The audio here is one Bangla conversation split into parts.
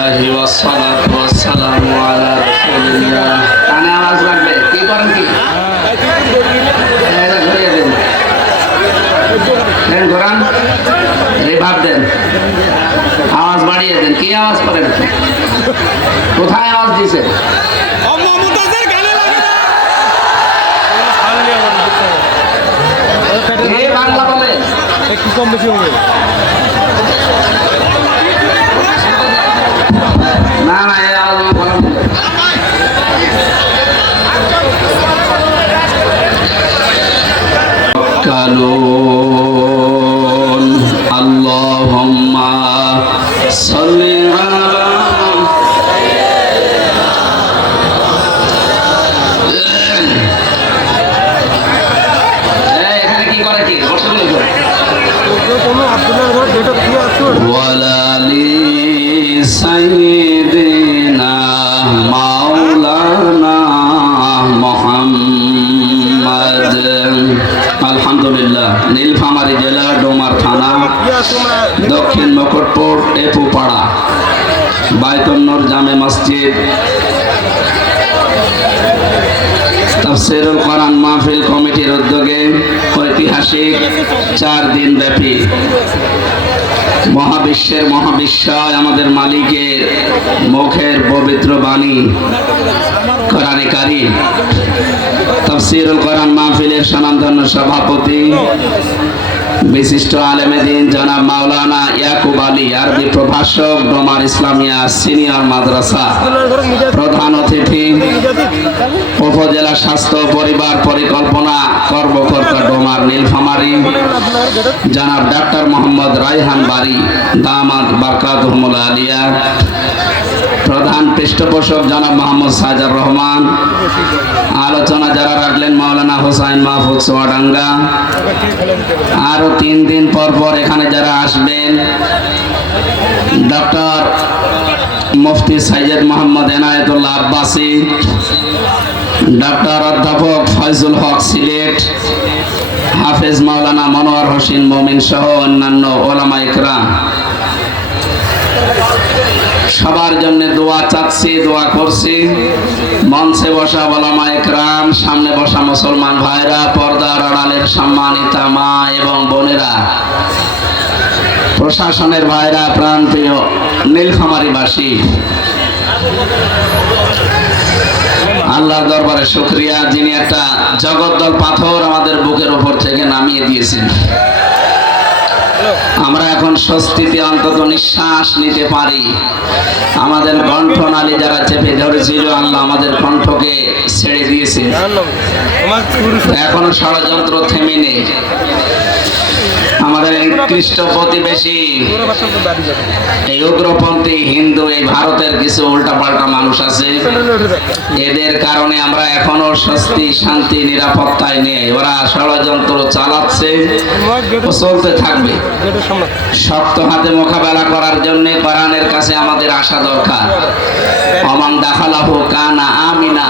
আলহামদুলিল্লাহি ওয়াসসালাতু ওয়াসসালামু আলা রাসূলিল্লাহ। কানে আওয়াজ লাগবে। কি করেন কি? এটা ঘুরিয়ে দেন। দেন ঘোরান। রিভাব দেন। আওয়াজ বাড়িয়ে দেন। কি আওয়াজ করেন? কোথায় আওয়াজ দিয়েছেন? বাংলা বলে একটু কম বেশি হবে না না এই আওয়াজ বলা কালুন আল্লাহুম্মা সাল্লি আলা এখানে কি করে কি বর্তমানে করে ওয়ালালি সাইয়্যিদিনা মাওলানা মুহাম্মদ। আলহামদুলিল্লাহ। নীলফামারী জেলা ডোমার থানা, দক্ষিণ মকটপুর এপুপাড়া, বায়তুন নূর জামে মসজিদ তাফসীরুল কোরআন মাহফিল কমিটির উদ্যোগে ঐতিহাসিক 4 দিন ব্যাপী মহাবিশ্বের মহাবিশ্বয় আমাদের মালিকের মুখের পবিত্র বাণী কোরআনে কারীম তাফসীরুল কোরআন মাহফিলের স্বনামধন্য সভাপতি বিশিষ্ট আলেমে দ্বীন জনাব মাওলানা ইয়াকুব আলী, আরবি প্রভাষক, ডোমার ইসলামিয়া সিনিয়র মাদ্রাসা, প্রধান অতিথি উপজেলা স্বাস্থ্য পরিবার পরিকল্পনা কর্মকর্তা ডোমার নীলফামারী জনাব ডাক্তার মোহাম্মদ রায়হান বারী দামাত বারকাতুহুল আলিয়া, প্রধান পৃষ্ঠপোষক জনাব মোহাম্মদ সাজার রহমান, আলোচনা যারা রাখলেন মাওলানা হোসাইন মাহফুজ সোয়াডাঙ্গা। আরো 3 দিন পর পর এখানে যারা আসবেন ডক্টর মুফতি সৈয়দ মোহাম্মদ এনায়েতুল্লাহ আব্বাসী, ডক্টর অধ্যাপক ফয়জুল হক সিলেট, হাফেজ মাওলানা মনোয়ার হোসেন মমিন সহ অন্যান্য ওলামা ইকরাম, সবার জন্য দোয়া চাচ্ছি, দোয়া করছি। মঞ্চে বসা ওলামা ইকরাম, সামনে বসা মুসলমান ভাইরা, পর্দার আড়ালের সম্মানিতা মা এবং বোনেরা, প্রশাসনের ভাইরা, প্রাণপ্রিয় নীলফামারীবাসী, আল্লাহর দরবারে শুকরিয়া যিনি একটা জগদ্দল পাথর আমাদের বুকের উপর থেকে নামিয়ে দিয়েছেন। আমরা এখন স্বস্তিতে অন্তত নিঃশ্বাস নিতে পারি। আমাদের কণ্ঠনালী যারা চেপে ধরেছিল আল্লাহ আমাদের কণ্ঠকে ছেড়ে দিয়েছে। এখনো ষড়যন্ত্র থেমে নেই। আমাদের নিকৃষ্ট প্রতিবেশী এই উগ্রপন্থী হিন্দু এই ভারতের কিছু উল্টাপাল্টা মানুষ আছে, এদের কারণে আমরা এখনো স্বস্তি শান্তি নিরাপত্তায় নেই। ওরা ষড়যন্ত্র চালাচ্ছে, চলতে থাকবে। শক্ত হাতে মোকাবেলা করার জন্য কোরআনের কাছে আমাদের আসা দরকার। ওমান দাখালাহু কানা আমিনা।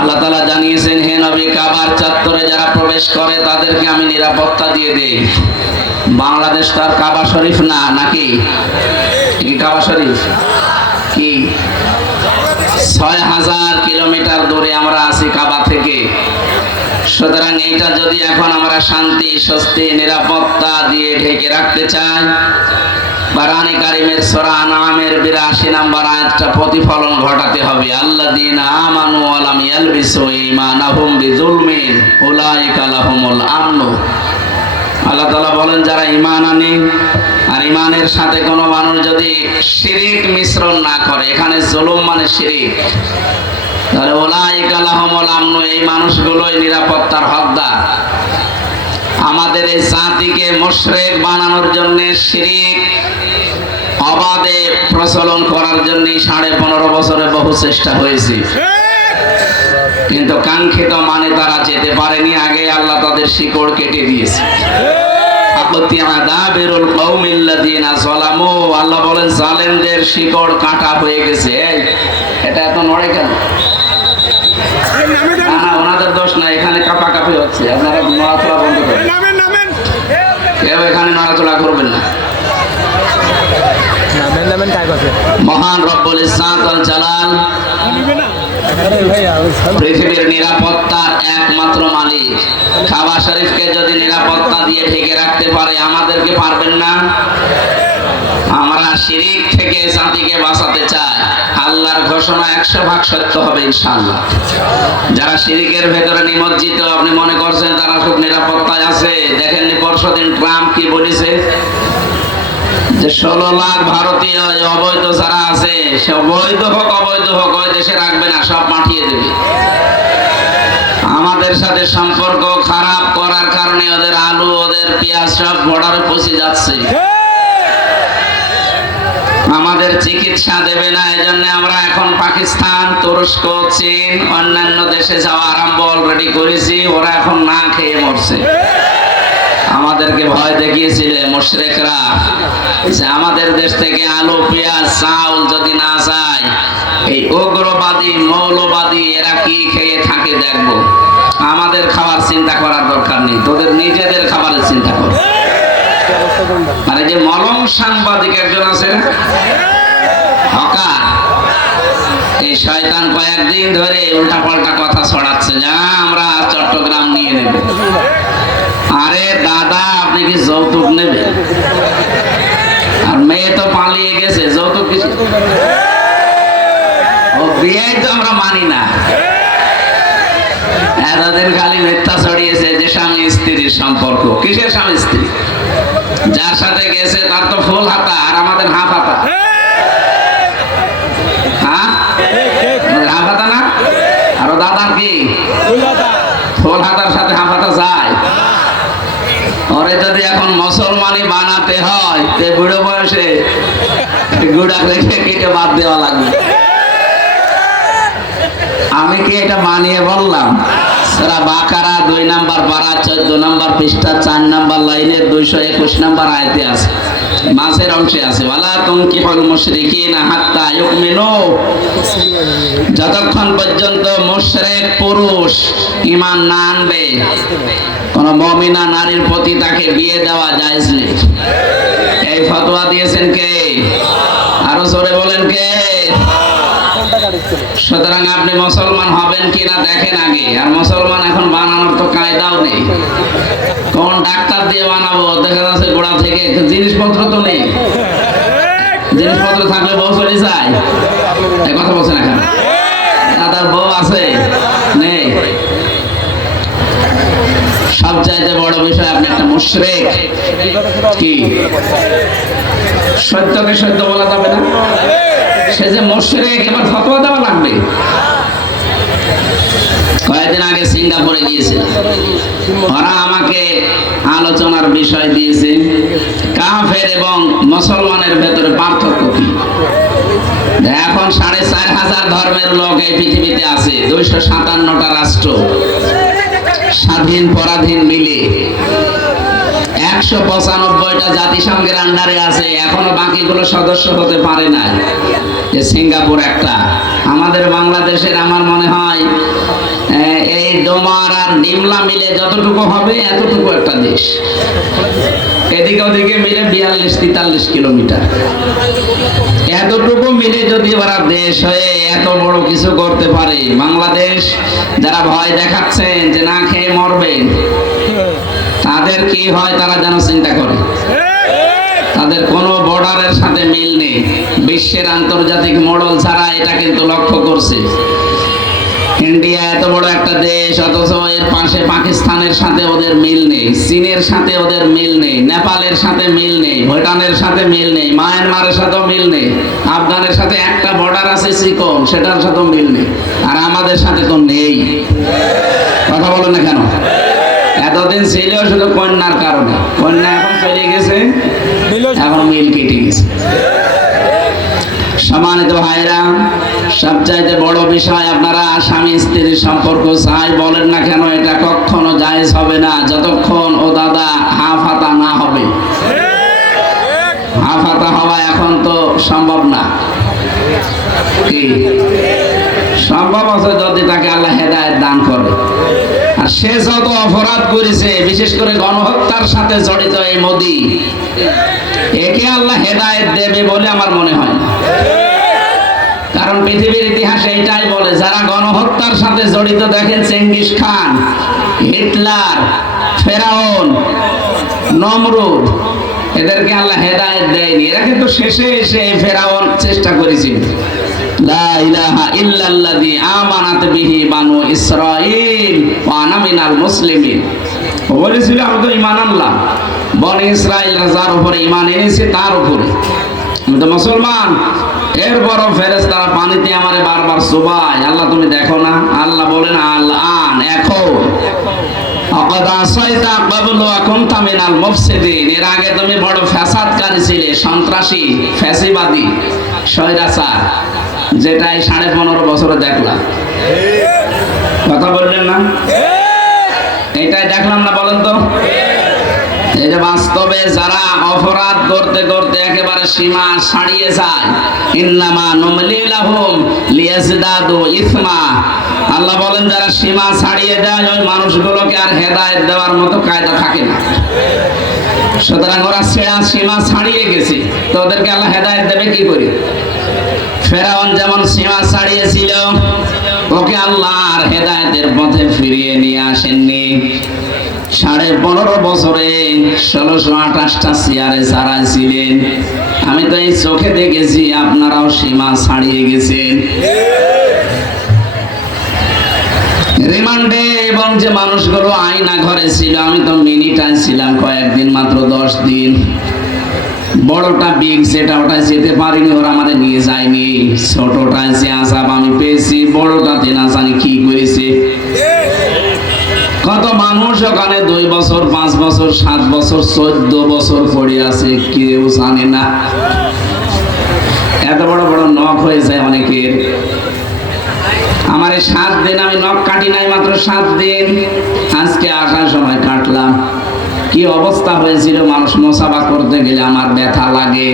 আল্লাহ তাআলা জানিয়েছেন, হে নবী, কাবার চত্বরে যারা প্রবেশ করে তাদেরকে আমি নিরাপত্তা দিয়ে দেই। বাংলাদেশ তার কাবা শরীফ না নাকি? কি কাবা শরীফ? কি 6000 কিলোমিটার দূরে আমরা আছি কাবা থেকে। সুতরাং এটা যদি এখন আমরা শান্তি স্বস্তি নিরাপত্তা দিয়ে ঢেকে রাখতে চাই, কোরআনে কারীমের সূরা আনআমের 82 নম্বর আয়াতটা প্রতিফলন ঘটাতে হবে। আল্লাযীনা আমানু ওয়া লাম ইয়ালবিসু ঈমানাহুম বিযুলমিন উলাইকা লাহুমুল আমন। আল্লাহ তাআলা বলেন, যারা ঈমান আনে আর ঈমানের সাথে কোনো মানুষ যদি শিরক মিশ্রণ না করে, এখানে জুলুম মানে শিরক, তাহলে উলাইকা লাহুমুল আমন, এই মানুষগুলোই নিরাপত্তার হকদার। আমাদের এই জাতিকে মুশরিক বানানোর জন্য, শিরক অবাধে প্রচলন করার জন্য 15.5 বছরে বহু চেষ্টা হয়েছে, কিন্তু কাঙ্ক্ষিত মানে তারা যেতে পারেনি। আগে আল্লাহ তাদের শিকড় কেটে দিয়েছে। আল্লাহ বলেন, জালেমদের শিকড় কাটা হয়ে গেছে। এটা এত নড়ে কেন? না, ওনাদের দোষ না, এখানে কাঁপাকাঁপি হচ্ছে। আপনারা নড়াচড়া বন্ধ করেন, কেউ এখানে নড়াচড়া করবেন না। মহান রব্বুল ইজ্জাত ওয়াল জালাল পৃথিবীর নিরাপত্তার একমাত্র মালিক। কাবা শরীফকে যদি নিরাপত্তা দিয়ে ঢেকে রাখতে পারে, আমাদেরকে পারবেন না? আমরা শিরিক থেকে জাতিকে বাঁচাতে চাই। আল্লাহর ঘোষণা 100% সত্য হবে ইনশাআল্লাহ। যারা শিরিকের ভেতরে নিমজ্জিত, আপনি মনে করছেন তারা খুব নিরাপত্তায় আছে? দেখেননি পরশুদিন ট্রাম্প কি বলেছে, যে 16 লাখ ভারতীয় অবৈধ যারা আছে, সে বৈধ হোক অবৈধ হোক, ওই দেশে রাখবে না, সব পাঠিয়ে দেবে। আমাদের সাথে সম্পর্ক খারাপ করার কারণে ওদের আলু, ওদের পেঁয়াজ সব বর্ডারে পৌঁছে যাচ্ছে। আমাদের চিকিৎসা দেবে না, এজন্য আমরা এখন পাকিস্তান, তুরস্ক, চীন, অন্যান্য দেশে যাওয়া আরম্ভ অলরেডি করেছি। ওরা এখন না খেয়ে মরছে। আমাদেরকে ভয় দেখিয়েছিল মুশরিকরা, যে আমাদের দেশ থেকে আলু, পেঁয়াজ, চাউল যদি না যায়, এই উগ্রবাদী, মৌলবাদী এরা কি খেয়ে থাকে দেখবো। আমাদের খাবার চিন্তা করার দরকার নেই, তোদের নিজেদের খাবারের চিন্তা কর। মানে যে মলম সাংবাদিক একজন আছে হকার, এই শয়তান কয়েকদিন ধরে উল্টা পাল্টা কথা ছড়াচ্ছে, যা আমরা চট্টগ্রাম নিয়ে নেব। আরে দাদা, আপনি কি যৌতুক নেবেন? আর মেয়ে তো পালিয়ে গেছে, যৌতুক কিছু ও বিয়ে তো আমরা মানি না। এতদিন খালি মিথ্যা ছড়িয়েছে যে স্বামী স্ত্রীর সম্পর্ক। কিসের স্বামী স্ত্রী? যার সাথে গেছে তার তো ফুল হাতা, আর আমাদের হাফ হাতা। হ্যাঁ, হাফ হাতা না? আর দাদার কি ফুল হাতার সাথে হাফ হাতা যায়? ওরে যদি এখন মুসলমানি বানাতে হয়, তে বুড়ো বয়সে গুড়া রেখে কেটে বাদ দেওয়া লাগবে। আমি কি এটা বানিয়ে বললাম? সূরা বাকারা 2 নম্বর পারা 14 নম্বর পৃষ্ঠা 4 নম্বর লাইনের 221 নম্বর আয়াতে আছে, মাঝের অংশে আছে, ওয়ালা তুনকিহুল মুশরিকিনা হাত্তা ইউমিনু। যতক্ষণ পর্যন্ত মুশরিক পুরুষ ঈমান না আনবে, কোন মুমিনা নারীর প্রতি তাকে বিয়ে দেওয়া জায়েজ নেই। এই ফতোয়া দিয়েছেন কে? আরো জোরে বলেন কে? সুতরাং আপনি মুসলমান হবেন কিনা দেখেন আগে। আর মুসলমান এখন বানানোর তো কায়দাও নেই। কোন ডাক্তার দিয়ে বানাবো? দেখা যাচ্ছে গোড়া থেকে জিনিসপত্র তো নেই। জিনিসপত্র থাকলে বউ চলে যায়। এই কথা বলছেন এখন? দাদার বউ আছে? নেই। সবচাইতে বড় বিষয়, আপনি একটা মুশরিক। কি সত্যকে সত্য বলা যাবে না? সে যে মুশরিক, এবার ফতোয়া দেওয়া লাগবে। কয়েকদিন আগে সিঙ্গাপুরে গিয়েছে, ওরা আমাকে আলোচনার বিষয় দিয়েছে, কাফের এবং মুসলমানের ভেতরে পার্থক্য কি। এখন 4,500 ধর্মের লোক এই পৃথিবীতে আছে, 257টা রাষ্ট্র, স্বাধীন পরাধীন মিলে 195টা জাতিসংঘের আন্ডারে আছে। এখনো বাকিগুলো সদস্য হতে পারে না। সিঙ্গাপুর একটা। আমাদের বাংলাদেশের আমার মনে হয় এই ডোমার আর নিমলা মিলে যতটুকু হবে এতটুকু একটা দেশ। এদিকে ওদিকে মিলে 42-43 কিলোমিটার। এতটুকু মিলে যদি ওরা দেশ হয়ে এত বড় কিছু করতে পারে, বাংলাদেশ যারা ভয় দেখাচ্ছেন যে না খেয়ে মরবে, তাদের কি হয় তারা যেন চিন্তা করে। তাদের কোনো বর্ডারের সাথে মিল নেই। বিশ্বের আন্তর্জাতিক মডেল ছাড়া এটা কিন্তু লক্ষ্য করছে। ইন্ডিয়া এত বড় একটা দেশ, অথচ এর পাশে পাকিস্তানের সাথে ওদের মিল নেই, চীনের সাথে ওদের মিল নেই, নেপালের সাথে মিল নেই, ভুটানের সাথে মিল নেই, মায়ানমারের সাথেও মিল নেই, আফগানের সাথে একটা বর্ডার আছে চিকন, সেটার সাথেও মিল নেই। আর আমাদের সাথে তো নেই। কথা বলো না কেন? এতদিন ছিল শুধু কন্যার কারণে। কন্যা এখন চলে গেছে, এখন মিল কেটে গেছে। সম্মানিত ভাইরা, সবচাইতে বড় বিষয়, আপনারা স্বামী স্ত্রীর সম্পর্ক চাই বলেন না কেন, এটা কখনো জায়েজ হবে না যতক্ষণ ও দাদা হাফ হাতা না হবে। হাফ হাতা হওয়া এখন তো সম্ভব না। কি সম্ভব আছে যদি তাকে আল্লাহ হেদায়েত দান করে। আর সে যত অপরাধ করেছে, বিশেষ করে গণহত্যার সাথে জড়িত এই মোদি, একে আল্লাহ হেদায়েত দেবে বলে আমার মনে হয় না। কারণ পৃথিবীর ইতিহাস এইটাই বলে, যারা গণহত্যার সাথে জড়িত দেখেন, চেঙ্গিস খান, হিটলার, ফেরাউন, নমরুদ, এদেরকে আল্লাহ হেদায়েত দেয়নি। এরা কিন্তু শেষে এসে ফেরাউন চেষ্টা করেছিল, লা ইলাহা ইল্লাল্লাযী আমানাত বিহি বানু ইসরাঈল ওয়া আনা মিনাল মুসলিমিন। ও বলেছিল আমি তো ঈমান আনলাম, বনি ইসরাঈল যার উপরে ঈমান এনেছে তার উপরে আমি তো মুসলমান। এরপরও ফেরেশতারা পানিতে আমারে বারবার চুবায়, আল্লাহ তুমি দেখো না? আল্লাহ বলেন আল আন, এখন আকাদ আসাইতা ক্বাবলু ওয়া কুনতা মিনাল মুফসিদিন, এর আগে তুমি বড় ফ্যাসাদকারী ছিলে, সন্ত্রাসী, ফ্যাসিবাদী, স্বৈরাচার, যেটাই 15.5 বছরে দেখলাম। কথা বললেন না? এইটাই দেখলাম না, বলেন তো? এই যে বাস্তবে যারা অপরাধ করতে করতে একেবারে সীমা ছাড়িয়ে যায়, ইন্নামা নুমলি লাহুম লিয়াজদাদু ইসমা, আল্লাহ বলেন যারা সীমা ছাড়িয়ে যায় ওই মানুষগুলোকে আর হেদায়েত দেওয়ার মতো কায়দা থাকে না। সুতরাং ওরা সীমা ছাড়িয়ে গেছে, তো ওদেরকে আল্লাহ হেদায়েত দেবে কি করে? ফেরাউন যেমন সীমা ছাড়িয়েছিল, ওকে আল্লাহ আর হেদায়েতের পথে ফিরিয়ে নিয়ে আসেননি। 15.5 বছরে 1628টা চেয়ারে যারা ছিলেন, আমি তো এই চোখে দেখেছি, আপনারাও সীমা ছাড়িয়ে গেছেন। রিমান্ডে এবং যে মানুষগুলো আয়না ঘরে ছিল, আমি তো মিনিটায় ছিলাম কয়েকদিন, মাত্র 10 দিন। বড়টা বিগ যেটা, ওটা যেতে পারিনি, ওরা আমাদের নিয়ে যায়নি। ছোটটা যে আযাব আমি পেয়েছি, বড়টাতে না জানি কি করেছে। কত মানুষ ওখানে 2 বছর, 5 বছর, 7 বছর, 14 বছর পড়ে আছে, কেউ জানে না। এত বড় বড় নখ হয়ে যায় অনেকের। আমার এই 7 দিন আমি নখ কাটি নাই, মাত্র 7 দিন। আজকে আসার সময় কাটলাম। কি অবস্থা হয়েছিল, মানুষ মোসাফা করতে গেলে আমার ব্যথা লাগে।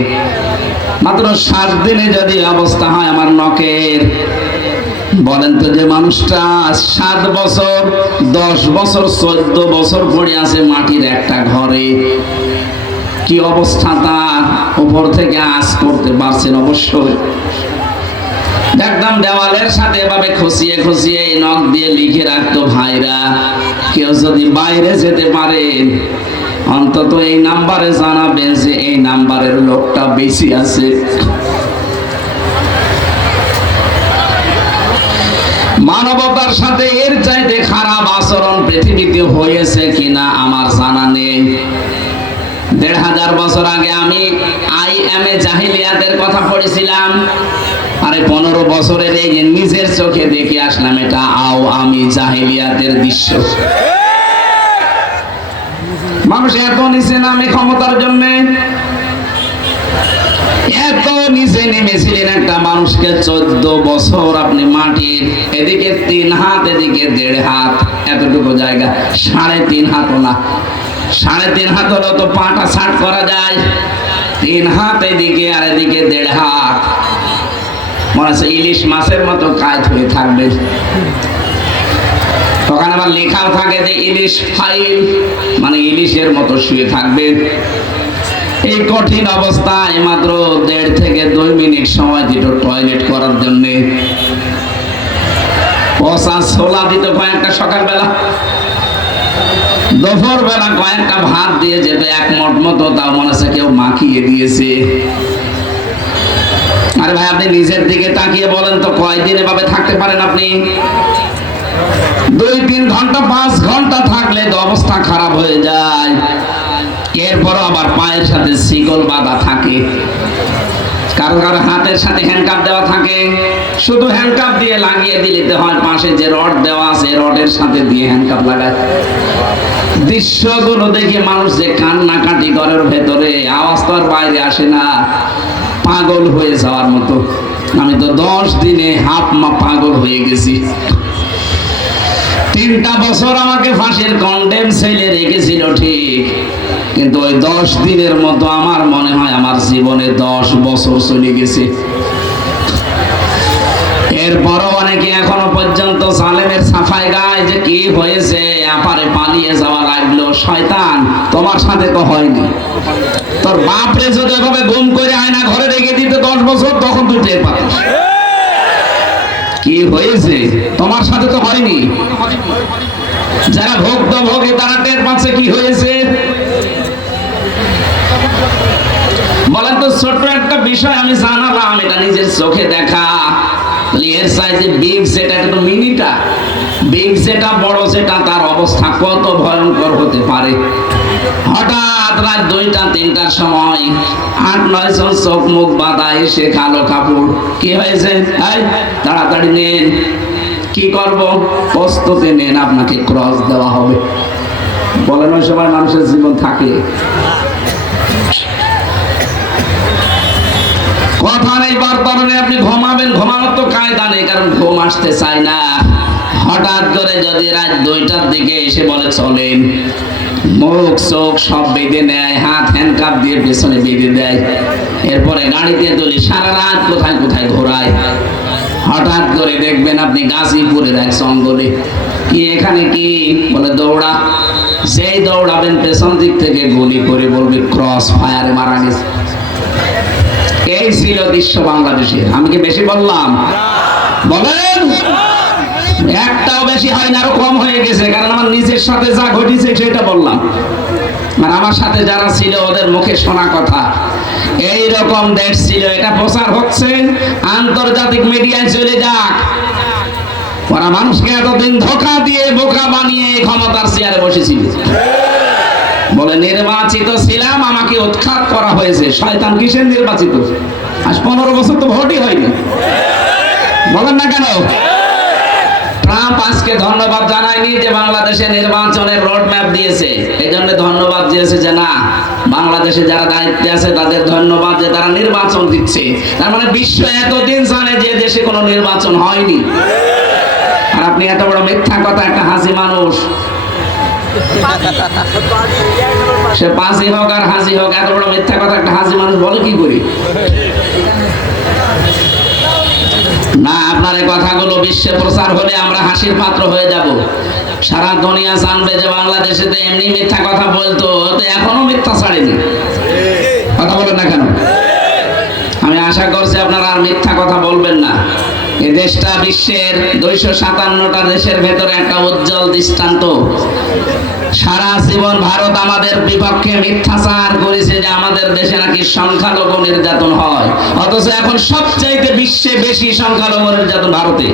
মাত্র 7 দিনে যদি অবস্থা হয় আমার নখের, বলেন তো যে মানুষটা 7 বছর, 10 বছর, 14 বছর পড়ে আছে মাটির একটা ঘরে, কি অবস্থা তার? উপর থেকে আঁচ করতে পারছেন অবশ্যই। দেখতাম দেওয়ালের সাথে এভাবে খুশিয়ে খুশিয়ে এই নখ দিয়ে লিখে রাখতো, ভাইরা কেউ যদি বাইরে যেতে পারেন অন্তত এই নাম্বারে জানাবেন যে এই নাম্বারের লোকটা বেশি আছে। মানবতার সাথে এর চাইতে খারাপ আচরণ পৃথিবীতে হয়েছে কিনা আমার জানা নেই। 1500 বছর আগে আমি IM-এ জাহিলিয়াতের কথা পড়েছিলাম, আরে 15 বছরের এই নিজের চোখে দেখে আসলাম এটা আমি জাহিলিয়াতের দৃশ্য। মানুষ এত নিচে নামে ক্ষমতার জন্য, এত নিচে নেমেছিলেন একটা মানুষকে। 14 বছর আপনি মাটির, এদিকে 3 হাত, এদিকে 1.5 হাত, এতটুকু জায়গা, 3.5 হাত না, 3.5 হাত হলো তো পাটা ছাট করা যায়। 3 হাত এদিকে আর এদিকে 1.5 হাত, মনে হচ্ছে ইলিশ মাছের মতো কাজ হয়ে থাকবে। তখন আবার লেখাও থাকে যে ইলিশ ফাইল, মানে ইলিশের মতো শুয়ে থাকবে। এই কঠিন অবস্থায় মাত্র 1.5 থেকে 2 মিনিট সময় দিত টয়লেট করার জন্য। পচা ছোলা দিত কয়েকটা সকালবেলা, দুপুর বেলা কয়েকটা ভাত দিয়ে যেত 1 মুঠ মতো, তাও মনে হচ্ছে কেউ মাখিয়ে দিয়েছে। আরে ভাই আপনি নিজের দিকে তাকিয়ে বলেন তো, কয়দিন এভাবে থাকতে পারেন আপনি? 2-3 ঘন্টা, 5 ঘন্টা থাকলে তো অবস্থা খারাপ হয়ে যায়। এরপরও আবার পায়ের সাথে শিকল বাঁধা থাকে, কারো কারো হাতের সাথে হ্যান্ডকাপ দেওয়া থাকে। শুধু হ্যান্ডকাপ দিয়ে লাগিয়ে দিতে হয়, পাশে যে রড দেওয়া আছে রডের সাথে দিয়ে হ্যান্ডকাপ লাগায়। দৃশ্যগুলো দেখে মানুষ যে কান্নাকাটি করে, ভেতরে আওয়াজ তো আর বাইরে আসে না, পাগল হয়ে যাওয়ার মতো। আমি তো 10 দিনে হাফ পাগল হয়ে গেছি। 3টা বছর আমাকে ফাঁসির কন্ডেম সেলে রেখেছিল ঠিক, কিন্তু ওই 10 দিনের মতো আমার মনে হয় আমার জীবনে 10 বছর চলে গেছে। এরপরও অনেকে এখনো পর্যন্ত পর্যন্ত জালেমের সাফাই গায় যে কি হয়েছে, আপারে পালিয়ে যাওয়া লাগলো। শয়তান, তোমার সাথে তো হয়নি। তোর বাপরে যদি এভাবে গুম করে আয়না ঘরে রেখে দিতে 10 বছর, তখন তুই টের পাতিস কি হয়েছে। তোমার সাথে তো হয়নি। যারা ভোগে তারা টের পাচ্ছে কি হয়েছে। বলেন তো, ছোট্ট একটা বিষয় আমি জানালাম, এটা নিজের চোখে দেখা। এর সাইজে বিগ যেটা, এটা তো মিনিটা। বিগ যেটা, বড় যেটা, তার অবস্থা কত ভয়ঙ্কর হতে পারে। হঠাৎ রাত 2টা-3টার সময় 8-9 জন চোখ মুখ বাঁধা এসে কালো কাপড়, কি হয়েছে, তাড়াতাড়ি নেন। কি করব? প্রস্তুতি নেন, আপনাকে ক্রস দেওয়া হবে। বলেন ওই সময় মানুষের জীবন থাকে? কথা নেই, বারবার আপনি ঘুমাবেন, ঘুমানোর তো কায়দা নেই, কারণ ঘুম আসতে চায় না। হঠাৎ করে যদি রাত 2টার দিকে এসে বলে চলেন, মুখ চোখ সব বেঁধে নেয়, হাত হ্যান্ডকাপ দিয়ে পেছনে বেঁধে দেয়, এরপরে গাড়িতে তুলি সারা রাত কোথায় কোথায় ঘোরায়। হঠাৎ করে দেখবেন আপনি গাজীপুরের এক জঙ্গলে। কি এখানে কি? বলে দৌড়া। যেই দৌড়াবেন পেছন দিক থেকে গুলি করে বলবে ক্রস ফায়ারে মারা গেছে। এই ছিল দৃশ্য বাংলাদেশের। আমি কি বেশি বললাম? বলেন। একটাও বেশি হয় না, আরো কম হয়ে গেছে, কারণ আমার নিজের সাথে যা ঘটেছে সেটা বললাম। আর আমার সাথে যারা ছিল ওদের মুখে শোনা কথা। এই রকম দেশ ছিল, এটা প্রচার হচ্ছে, আন্তর্জাতিক মিডিয়ায় চলে যাক। ওরা মানুষকে এতদিন ধোঁকা দিয়ে বোকা বানিয়ে ক্ষমতার চেয়ারে বসেছিল। বলে নির্বাচিত ছিলাম, আমাকে উৎখাত করা হয়েছে। শয়তান, কিসের নির্বাচিত? আজ 15 বছর তো ভোটই হয়নি। বলেন না কেন? ট্রাম্প আজকে ধন্যবাদ জানায়নি যে বাংলাদেশে নির্বাচনের রোড ম্যাপ দিয়েছে, এই জন্য ধন্যবাদ দিয়েছে যে না, বাংলাদেশে যারা দায়িত্বে আছে তাদের ধন্যবাদ যে তারা নির্বাচন দিচ্ছে। তার মানে বিশ্ব এতদিন জানে যে দেশে কোনো নির্বাচন হয়নি। আর আপনি এত বড় মিথ্যা কথা, একটা হাসি মানুষ, সে পাঁচি হোক আর হাসি হোক, এত বড় মিথ্যা কথা একটা হাসি মানুষ বলে কি করি? না, আপনার এই কথাগুলো বিশ্বে প্রচার হলে আমরা হাসির পাত্র হয়ে যাব। সারা দুনিয়া জানবে যে বাংলাদেশে তো এমনি মিথ্যা কথা বলতো, তো এখনো মিথ্যা ছাড়েনি। কথা বলেন না কেন? আমি আশা করছি আপনারা আর মিথ্যা কথা বলবেন না। এই দেশটা বিশ্বের 257টা দেশের ভেতরে একটা উজ্জ্বল দৃষ্টান্ত। সারা জীবন ভারত আমাদের বিপক্ষে মিথ্যাচার করেছে যে আমাদের দেশে নাকি সংখ্যালঘু নির্যাতন হয়, অথচ এখন সবচাইতে বিশ্বে বেশি সংখ্যালঘু নির্যাতন ভারতে।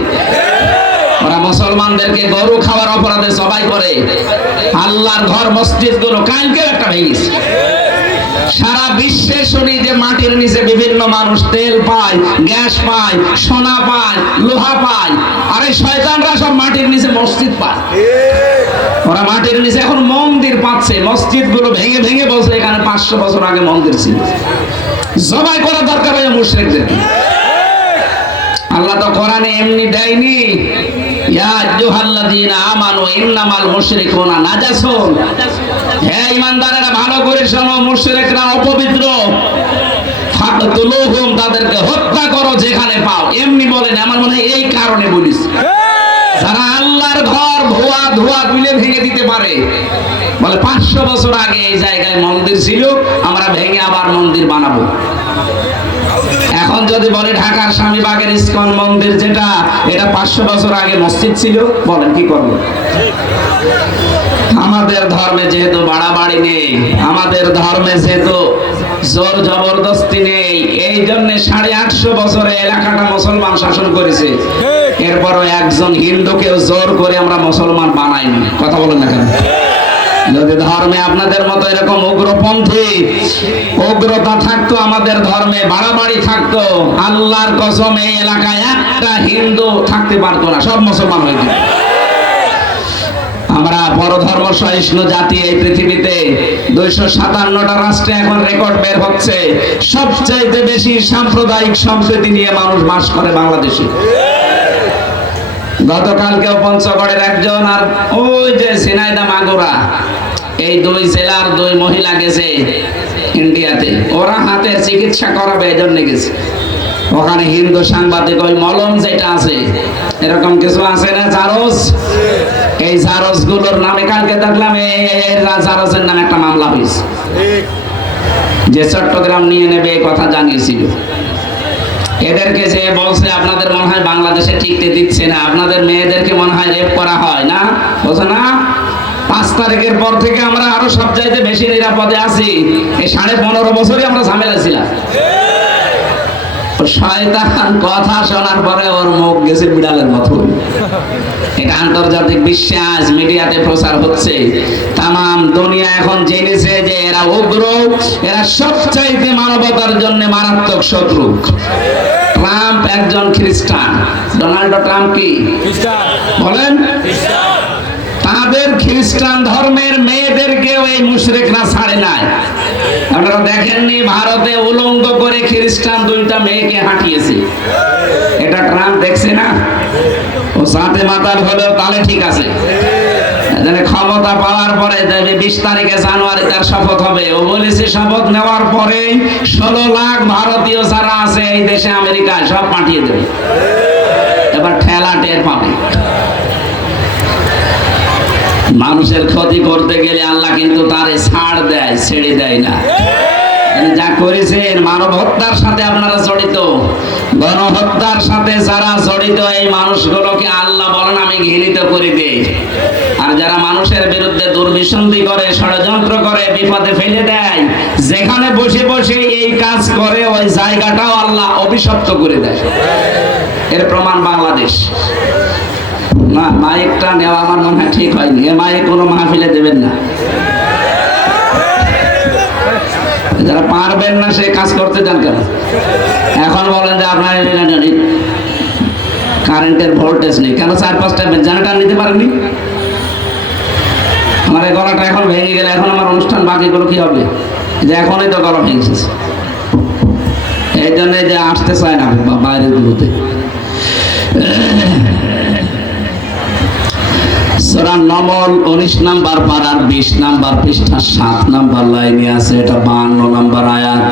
ওরা মুসলমানদেরকে গরু খাওয়ার অপরাধে জবাই করে, আল্লাহর ঘর মসজিদ গুলো কালকেও একটা ভেঙেছে। সারা বিশ্বে শুনি যে মাটির নিচে বিভিন্ন মানুষ তেল পায়, গ্যাস পায়, সোনা পায়, লোহা পায়, আর এই শয়তানরা সব মাটির নিচে মসজিদ পায়। ওরা মাটির নিচে এখন মন্দির পাচ্ছে, মসজিদ গুলো ভেঙে ভেঙে বলছে এখানে 500 বছর আগে মন্দির ছিল। জবাই করা দরকার হয় মুশরিকদের। আল্লাহ তো কোরআনে এমনি দেয়নি, ইয়া আইয়ুহাল্লাযীনা আমানু ইন্নামাল মুশরিকুনা নাজাসুন। হে ঈমানদারেরা, ভালো করে শোনো, মুশরিকরা অপবিত্র। ফাকতুলুহুম, তাদেরকে হত্যা করো যেখানে পাও। এমনি বলেন, আমার মনে হয় এই কারণে বলিস, যারা আল্লাহর ঘর ধোয়া ধোয়া তুলে ভেঙে দিতে পারে। বলে 500 বছর আগে এই জায়গায় মন্দির ছিল, আমরা ভেঙে আবার মন্দির বানাবো। এখন যদি বলে ঢাকার স্বামীবাগের ইস্কন মন্দির যেটা, এটা 500 বছর আগে মসজিদ ছিল, বলেন কি করব? আমাদের ধর্মে যেহেতু বাড়াবাড়ি নেই, আমাদের ধর্মে যেহেতু জোর জবরদস্তি নেই, এই জন্য 850 বছরে এলাকাটা মুসলমান শাসন করেছে। এরপরও একজন হিন্দুকেও জোর করে আমরা মুসলমান বানাইনি। কথা বলেন না কেন? যদি ধর্মে আপনাদের মতো এরকম উগ্রপন্থী উগ্রতা থাকতো, আমাদের ধর্মে বাড়াবাড়ি থাকতো, আল্লাহর কসম এই এলাকায় একটা হিন্দু থাকতে পারতো না, সব মুসলমান হয়ে যেত। আমরা পরধর্ম সহিষ্ণু জাতি এই পৃথিবীতে। 257টা রাষ্ট্রে এখন রেকর্ড বের হচ্ছে, সবচাইতে বেশি সাম্প্রদায়িক সম্প্রীতি নিয়ে মানুষ বাস করে বাংলাদেশে। গতকালকেও পঞ্চগড়ের একজন, আর ওই যে ঝিনাইদহ মাগুরা, এই 2 জেলার 2 মহিলা গেছে ইন্ডিয়াতে। ওরা হাতের চিকিৎসা করাবে, এই জন্য গেছে। ওখানে হিন্দু সাংবাদিক ওই মলম যেটা আছে, এরকম কিছু আছে না জারজ? এই জারজ গুলোর নামে কালকে দেখলাম জারজের নামে একটা মামলা হয়েছে, যে চট্টগ্রাম নিয়ে নেবে এই কথা জানিয়েছিল। এদেরকে যে বলছে আপনাদের মনে হয় বাংলাদেশে টিকতে দিচ্ছে না, আপনাদের মেয়েদেরকে মনে হয় রেপ করা হয় না, বলছে না 5 তারিখের পর থেকে আমরা আরো সব চাইতে বেশি নিরাপদে আছি। এই 15.5 বছরই আমরা ঝামেলা ছিলাম। শয়তান কথা শোনার পরে ওর মুখ গেছে বিড়ালের মতো। এটা আন্তর্জাতিক বিশ্বাস, মিডিয়াতে প্রচার হচ্ছে, তাম দুনিয়া এখন জেনেছে যে এরা উগ্র, এরা সবচাইতে মানবতার জন্য মারাত্মক শত্রু। ট্রাম্প একজন খ্রিস্টান, ডোনাল্ড ট্রাম্প কি বলেন? তাদের খ্রিস্টান ধর্মের মেয়েদেরকেও এই মুশরিকরা ছাড়ে নাই। আপনারা দেখেননি ভারতে উলঙ্গ করে খ্রিস্টান 2টা মেয়েকে হাঁটিয়েছে, এটা ট্রাম্প দেখছে না? ও সাথে মাতাল হলেও তাহলে ঠিক আছে, ক্ষমতা পাওয়ার পরে 20 তারিখে জানুয়ারি তার শপথ হবে। ও বলেছে শপথ নেওয়ার পরে 16 লাখ ভারতীয় যারা আছে এই দেশে আমেরিকায় সব পাঠিয়ে দেবে। এবার ঠেলা টের পাবে। মানুষের ক্ষতি করতে গেলে আল্লাহ কিন্তু তারে ছাড় দেয়, ছেড়ে দেয় না। যা করেছেন মানব হত্যার সাথে আপনারা জড়িত, গণহত্যার সাথে যারা জড়িত, এই মানুষগুলোকে আল্লাহ বলেন আমি ঘৃণিত করে দেই। আর যারা মানুষের বিরুদ্ধে দুর্বিসন্ধি করে, ষড়যন্ত্র করে, বিপদে ফেলে দেয়, যেখানে বসে বসে এই কাজ করে ওই জায়গাটাও আল্লাহ অভিশপ্ত করে দেয়। এর প্রমাণ বাংলাদেশ। না, মাইকটা নেওয়া আমার মনে হয় ঠিক হয়নি। এ মাইক কোনো মাহফিলে দেবেন না। যারা পারবেন না সে কাজ করতে চান কেন? এখন বলেন যে আপনার কারেন্টের ভোল্টেজ নেই কেন? 4-5টা জেনারেটর নিতে পারেননি? আমার এই গলাটা এখন ভেঙে গেলে এখন আমার অনুষ্ঠান বাকিগুলো কি হবে? যে এখনই তো গলা ভেঙে গেছে, এই জন্য যে আসতে চায় না বাইরের গুলোতে। সূরা নমল 19 নাম্বার পারার 20 নাম্বার পৃষ্ঠা 7 নাম্বার লাইনে আছে, এটা 52 নাম্বার আয়াত।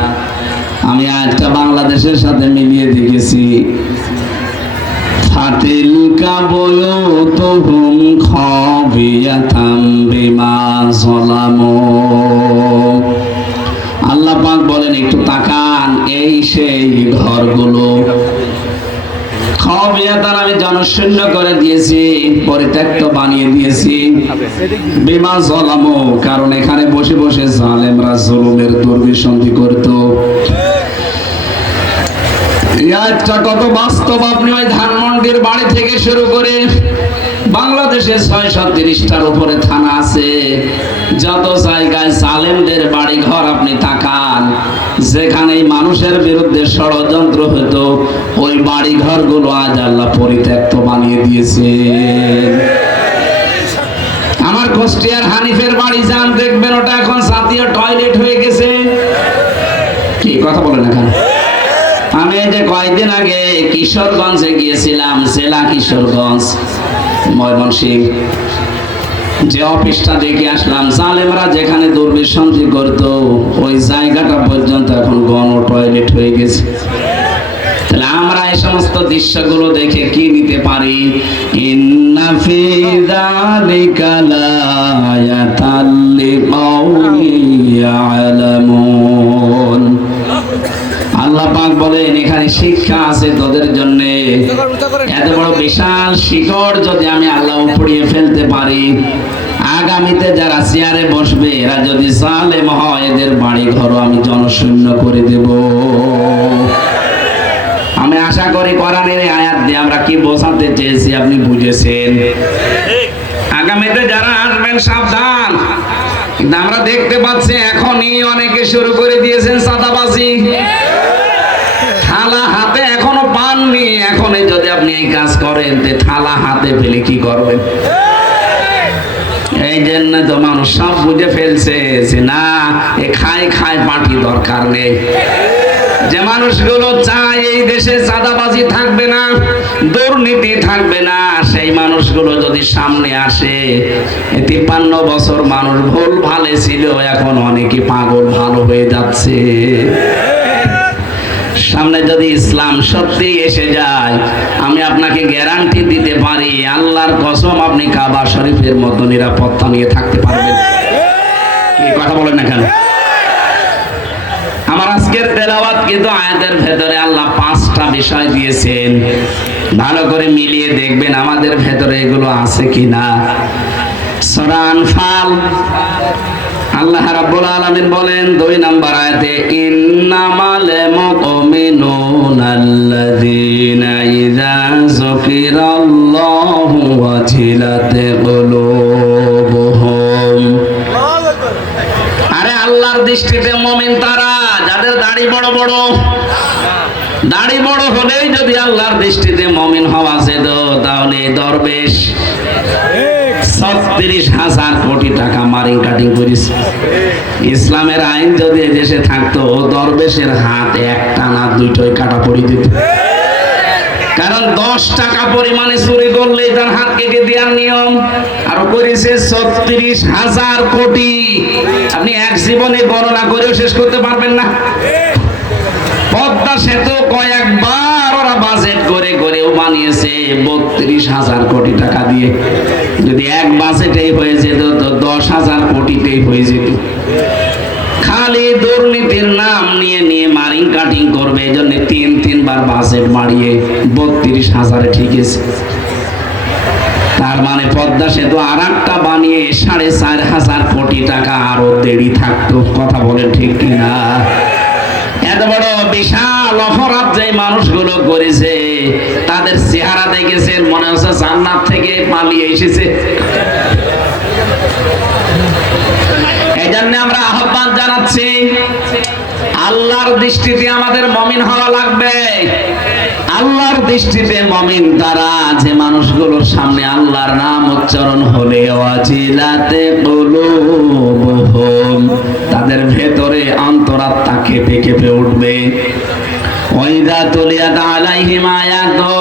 আমি আয়াতটা বাংলাদেশের সাথে মিলিয়ে দেখেছি। ফাতিলকা বুয়ুতুহুম খাবিয়াতাম বিমা যালামু। আল্লাহ পাক বলেন একটু তাকান, এই সেই ঘরগুলো খাবিয়াতান আমি জনশূন্য করে দিয়েছি, পরিত্যক্ত বানিয়ে দিয়েছি। বিমা যালামু, কারণ এখানে বসে বসে জালেমরা জুলুমের দুর্বিসন্ধি করত। এটা কত বাস্তব! আপনি ওই ধানমন্ডির বাড়ি থেকে শুরু করে বাংলাদেশে 630টার উপরে থানা আছে, যত জায়গায় জালেমদের বাড়ি ঘর আপনি তাকান, যেখানে মানুষের বিরুদ্ধে ষড়যন্ত্র হতো ওই বাড়ি ঘরগুলো আজ আল্লাহ পরিত্যক্ত বানিয়ে দিয়েছে। আমার কুষ্টিয়ার হানিফের বাড়ি যান, দেখবেন ওটা এখন জাতীয় টয়লেট হয়ে গেছে। কি কথা বলেন এখন? আমি যে কয়েকদিন আগে কিশোরগঞ্জে গিয়েছিলাম, জেলা কিশোরগঞ্জ, ময়মনসিংহ, যে অফিসটা দেখে আসলাম, জালেমরা যেখানে দুর্বিসন্ধি করত ওই জায়গাটা পর্যন্ত এখন গণ টয়লেট হয়ে গেছে। তাহলে আমরা এই সমস্ত দৃশ্যগুলো দেখে কি নিতে পারি? ইন্না ফি যালিকা লায়াতাল লিকাউমিন ইয়ালামুন। আল্লাহ পাক বলেন এখানে শিক্ষা আছে তোদের জন্য। এত বড় বিশাল শিকড় যদি আমি আল্লাহ উপড়িয়ে ফেলতে পারি, আগামীতে যারা চেয়ারে বসবে এরা যদি জালেম হয়, এদের বাড়ি ঘর আমি জনশূন্য করে দেব। আমি আশা করি কোরআনের আয়াত দিয়ে আমরা কি বোঝাতে চেয়েছি আপনি বুঝেছেন। আগামীতে যারা আসবেন সাবধান। কিন্তু আমরা দেখতে পাচ্ছি এখনই অনেকে শুরু করে দিয়েছেন চাঁদাবাজি। থালা হাতে এখনো পাননি, এখনই যদি আপনি এই কাজ করেন থালা হাতে পেলে কি করবেন? এই জন্য তো মানুষ সব বুঝে ফেলছে যে না, এ খাই খাই পার্টি দরকার নেই। যে মানুষগুলো চায় এই দেশে চাঁদাবাজি থাকবে না, দুর্নীতি থাকবে না, সেই মানুষগুলো যদি সামনে আসে, 53 বছর মানুষ ভুল ভালে ছিল, এখন অনেকে পাগল ভালো হয়ে যাচ্ছে। সামনে যদি ইসলাম সত্যি এসে যায়, আমি আপনাকে গ্যারান্টি দিতে পারি, আল্লাহর কসম, আপনি কাবা শরীফের মতো নিরাপত্তা নিয়ে থাকতে পারবেন। কি কথা বলেন না কেন? আমার আজকের তেলাওয়াত কিন্তু আয়াতের ভেতরে আল্লাহ 5টা বিষয় দিয়েছেন। ভালো করে মিলিয়ে দেখবেন আমাদের ভেতরে এগুলো আছে কিনা। সূরা আনফাল আল্লাহ রাব্বুল আলামিন বলেন 2 নম্বর আয়াতে, ইন্নামাল মুমিনুনাল্লাযীনা ইযা যুকিরাল্লাহু ওয়াজিলাত কুলুবুহুম। আরে আল্লাহর দৃষ্টিতে মুমিন তারা যাদের দাড়ি বড় বড়। দাড়ি বড় হলেই যদি আল্লাহর দৃষ্টিতে মুমিন হওয়া যেত, তাহলে দরবেশ 36,000 কোটি টাকা মারিং কাটিং করিস। ইসলামের আইন যদি দেশে থাকতো, দরবেশের হাত একটা না দুইটাই কাটা পড়ে দিত। কারণ 10 টাকা পরিমাণে চুরি করলে তার হাত কেটে দেওয়ার নিয়ম। আর করেছে 36,000 কোটি। আপনি এক জীবনে গণনা করেও শেষ করতে পারবেন না। পদ্মা সেতু কয়েকবার ওরা বাজেট করে করেও বানিয়েছে 32,000 কোটি টাকা দিয়ে। যদি এক বাজেটেই হয়ে যেত, তো 10,000 কোটিতেই হয়ে যেত। খালি দুর্নীতির নাম নিয়ে নিয়ে মারিং কাটিং করবে, এই জন্য 3বার বাজেট বাড়িয়ে 32,000 ঠিক আছে। তার মানে পদ্মা সেতু আর একটা বানিয়ে 4,500 কোটি টাকা আরো দেরি থাকতো। কথা বলেন ঠিক কিনা? এত বড় বিশাল অপরাধ যে মানুষগুলো করেছে, তাদের চেহারা দেখেছেন, মনে হচ্ছে জান্নাত থেকে পালিয়ে এসেছে। এই জন্য আমরা আহ্বান জানাচ্ছি, আল্লাহর দৃষ্টিতে আমাদের মুমিন হওয়া লাগবে। আল্লাহর দৃষ্টিতে মুমিন তারা যে মানুষগুলোর সামনে আল্লাহর নাম উচ্চারণ হলে ওয়াজিলাতে কুলুবুহুম, তাদের ভেতরে অন্তরাত্মা কেঁপে কেঁপে উঠবে। ওয়াইদা তুলিয়াত আলাইহিম আয়াতু,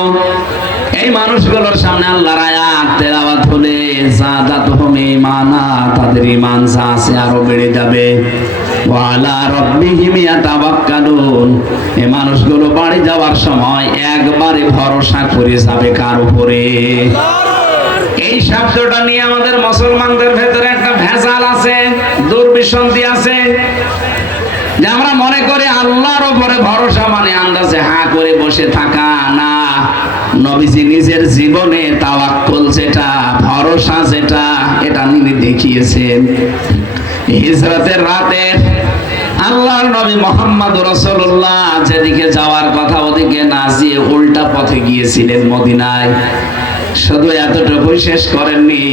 এই মানুষগুলোর সামনে আল্লাহর আয়াত তেলাওয়াত হলে যাদাতুহুম ঈমানা, তাদের ঈমান যা আছে আরো বেড়ে যাবে। ওয়া আলা রাব্বিহিম ইয়াতাওয়াক্কালুন, এই মানুষগুলো বাড়ি যাওয়ার সময় একবারে ভরসা করে যাবে কার উপরে? এই শব্দটা নিয়ে আমাদের মুসলমানদের ভেতরে একটা ভেজাল আছে, দুর্বিসন্ধি আছে, যে আমরা মনে করি আল্লাহর উপরে ভরসা মানে আন্দাজে হা করে বসে থাকা না। নবীজি নিজের জীবনে তাওয়াক্কুল যেটা, ভরসা যেটা, এটা তিনি দেখিয়েছেন। হিজরতের রাতে আল্লাহর নবী মুহাম্মদ রাসূলুল্লাহ যেদিকে যাওয়ার কথা ওদিকে না গিয়ে উল্টা পথে গিয়েছিলেন মদিনায়। শুধু এতটুকুই শেষ করেননি,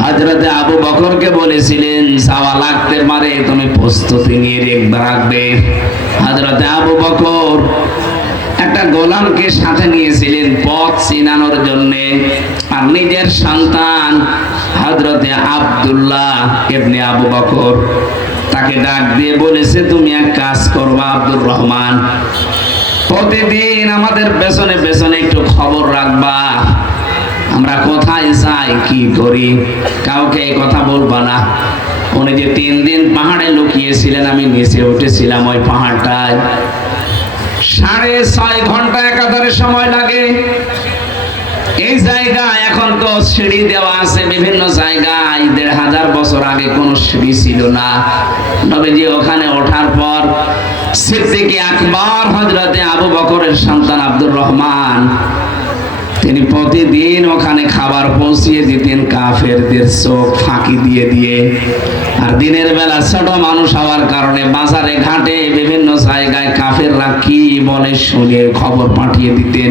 হযরতে আবু বকরকে বলেছিলেন যাওয়া লাগতে পারে, তুমি প্রস্তুতি নিয়ে রাখবে। হযরতে আবু বকর একটা গোলামকে সাথে নিয়েছিলেন পথ চিনানোর জন্য। আর নিজের সন্তান হযরতে আব্দুল্লাহ ইবনে আবু বকর, তাকে ডাক দিয়ে বলেছে, তুমি এক কাজ করবা আব্দুর রহমান, প্রতিদিন আমাদের পেছনে পেছনে একটু খবর রাখবা, আমরা কোথায় যাই কি করি, কাউকে এই কথা বলবা না। উনি যে 3 দিন পাহাড়ে লুকিয়েছিলেন, আমি নিচে উঠেছিলাম ওই পাহাড়টায়, 6.5 ঘন্টা একাধারে সময় লাগে। এই জায়গা এখন তো সিঁড়ি দেওয়া আছে বিভিন্ন জায়গায়, 1500 বছর আগে কোনো সিঁড়ি ছিল না। নবীজি ওখানে ওঠার পর সিদ্দিক আকবর হযরতে আবু বকরের সন্তান আব্দুর রহমান, তিনি প্রতিদিন ওখানে খাবার পৌঁছিয়ে দিতেন কাফেরদের চোখ ফাঁকি দিয়ে দিয়ে। আর দিনের বেলা ছোট মানুষ হওয়ার কারণে বাজারে ঘাটে বিভিন্ন জায়গায় কাফেররা কি বলে শুনে খবর পাঠিয়ে দিতেন।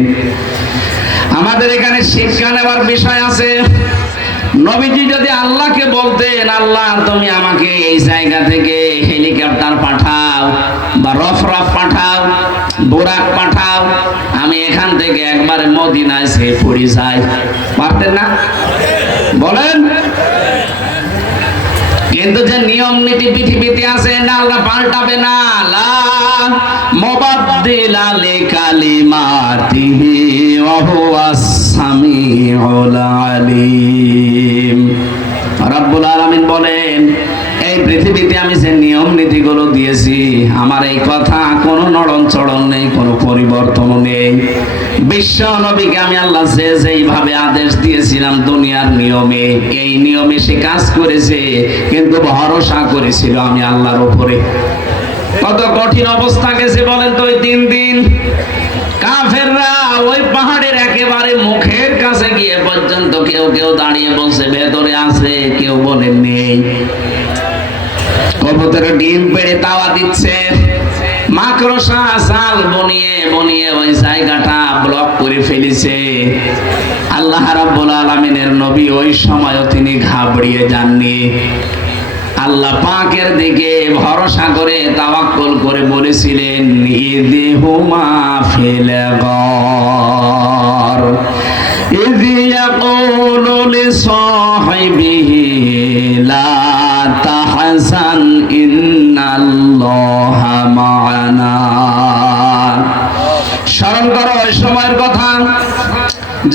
আমাদের এখানে শিক্ষা নেওয়ার বিষয় আছে। নবীজি যদি আল্লাহকে বলতেন, আল্লাহ তুমি আমাকে এই জায়গা থেকে হেলিকপ্টার পাঠাও বা রফরফ পাঠাও, বোরাক পাঠাও, আমি এখান থেকে একবারে মদিনায় সে পড়ে যাই, পারতেন না? বলেন। কিন্তু যে নিয়ম নীতি পৃথিবীতে আছে না, আল্লাহ পাল্টাবে না। লা মুবাদদিলা লিকালিমাতিহি ওয়া হুয়াস সামিউল আলিম। রব্বুল আলামিন বলেন, এই পৃথিবীতে আমি যে নিয়ম নীতি গুলো দিয়েছি, আমার এই কথা কোনো নড়ন চড়ন নেই, কোনো পরিবর্তন নেই। বিশ্ব নবীকে আমি আল্লাহ যেইভাবে আদেশ দিয়েছিলাম দুনিয়ার নিয়মে, এই নিয়মে সে কাজ করেছে, কিন্তু ভরসা করেছিল আমি আল্লাহর উপরে। কত কঠিন অবস্থা গেছে বলেন তো ওই 3 দিন। কাফেররা ওই পাহাড়ের একেবারে মুখের কাছে গিয়ে পর্যন্ত কেউ কেউ দাঁড়িয়ে বলছে ভেতরে আছে, কেউ বলে নেই। কবুতর ডিম পেড়ে তাওয়া দিচ্ছে, মাকড়সা জাল বনিয়ে বনিয়ে ওই জায়গাটা ব্লক করে ফেলেছে। আল্লাহ রাব্বুল আলামিনের নবী ওই সময়ও তিনি ঘাবড়িয়ে যাননি। আল্লাহ পাকের দিকে ভরসা করে তাওয়াক্কুল করে বলেছিলেন ইযহুমা ফিল গার ইয ইয়াকুলু লিসাহিবিহি লা তাহজান ইন্নাল্লাহা মা'ানা। স্মরণ করো ওই সময়ের কথা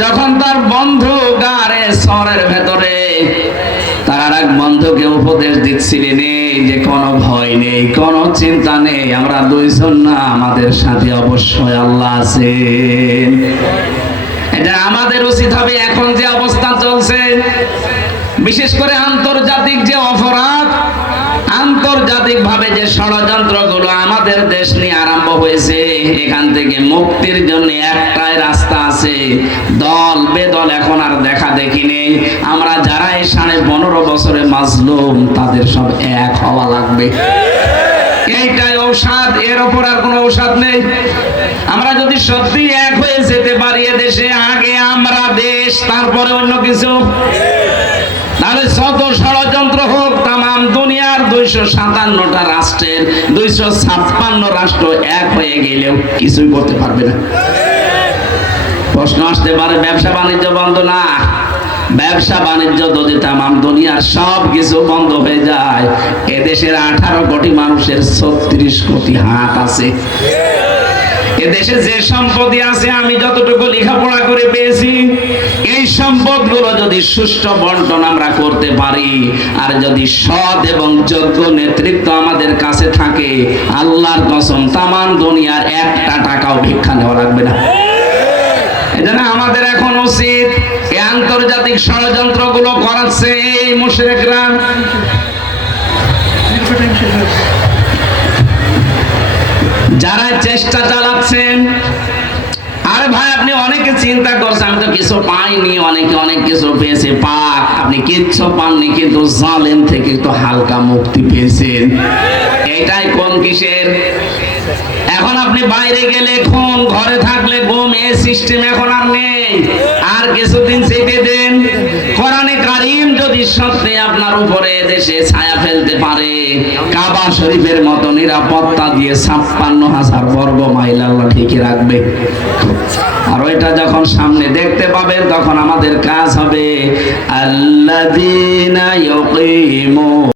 যখন তার বন্ধু গারে সরের ভেতরে তার এক বন্ধুকে উপদেশ দিচ্ছিলেন যে কোনো ভয় নেই, কোনো চিন্তা নেই, আমরা দুইজন না, আমাদের সাথে অবশ্যই আল্লাহ আছেন। এটা আমাদের উচিত হবে এখন যে অবস্থা চলছে, বিশেষ করে আন্তর্জাতিক যে অপরাধ, আন্তর্জাতিক ভাবে যে ষড়যন্ত্রগুলো আমাদের দেশ নিয়ে আরম্ভ হয়েছে, এখান থেকে মুক্তির জন্য একটাই রাস্তা আছে, দল বেদল এখন আর দেখা দেখি নেই। আমরা যারা এই 15.5 বছরে মাজলুম তাদের সব এক হওয়া লাগবে। এইটাই ঔষধ, এর ওপর আর কোনো ঔষধ নেই। আমরা যদি সত্যি এক হয়ে যেতে পারি দেশে, আগে আমরা দেশ তারপরে অন্য কিছু, তাহলে যত ষড়যন্ত্র হোক তামাম দুনিয়ার 257টা রাষ্ট্রের 256 রাষ্ট্র এক হয়ে গেলেও কিছুই করতে পারবে না। প্রশ্ন আসতে পারে ব্যবসা বাণিজ্য বন্ধ না, ব্যবসা বাণিজ্য যদি তামাম দুনিয়ার সব কিছু বন্ধ হয়ে যায়, এদেশের 18 কোটি মানুষের 36 কোটি হাত আছে। এদেশে যে সম্পত্তি আছে আমি যতটুকু লেখাপড়া করে পেয়েছি, এই সম্পদগুলো যদি সুষ্ঠু বন্টন আমরা করতে পারি, আর যদি সৎ এবং যোগ্য নেতৃত্ব আমাদের কাছে থাকে, আল্লাহর কসম তামাম দুনিয়ার একটা টাকাও ভিক্ষা নেওয়া লাগবে না। এজন্য আমাদের এখন উচিত এই আন্তর্জাতিক ষড়যন্ত্রগুলো করাচ্ছে এই মুশরিকরা, যারা চেষ্টা চালাচ্ছেন। আরে ভাই আপনি অনেকে চিন্তা করছেন আমি তো কিছু পাইনি, অনেকে অনেক কিছু পেয়েছে, পাক, আপনি কিচ্ছু পাননি, কিন্তু জালেম থেকে তো হালকা মুক্তি পেয়েছেন। এটাই কোন কিসের? এখন আপনি বাইরে গেলে খুন, ঘরে থাকলে গুম, এই সিস্টেম এখন আর নেই। আর কিছুদিন চেপে দেন, কোরআনে কারীম যদি সত্যি আপনার উপরে দেশে ছায়া ফেলতে পারে, কাবা শরীফের মতো নিরাপত্তা দিয়ে 56,000 বর্গ মাইল আল্লাহ ঠিকই রাখবে। আর ওইটা যখন সামনে দেখতে পাবেন, তখন আমাদের কাজ হবে আল্লাযীনা ইউকিমু